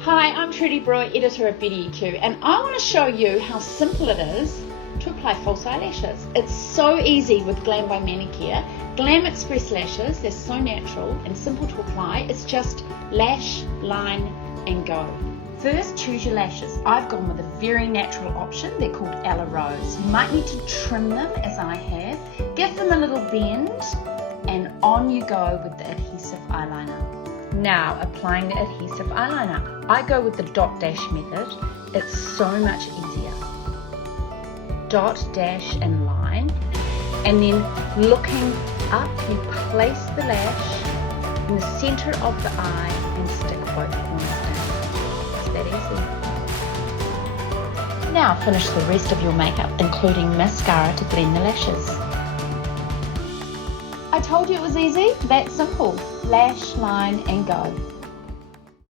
Hi, I'm Trudy Brewer, editor of Beauty EQ, and I want to show you how simple it is to apply false eyelashes. It's so easy with Glam by Manicure. Glam Express lashes, they're so natural and simple to apply. It's just lash, line and go. First, choose your lashes. I've gone with a very natural option. They're called Ella Rose. You might need to trim them as I have. Give them a little bend and on you go with the adhesive eyeliner. Now, applying the adhesive eyeliner. I go with the dot dash method. It's so much easier. Dot, dash and line. And then looking up, you place the lash in the center of the eye and stick both corners in. It's that easy. Now finish the rest of your makeup, including mascara to blend the lashes. I told you it was easy. That's simple. Lash, line and go.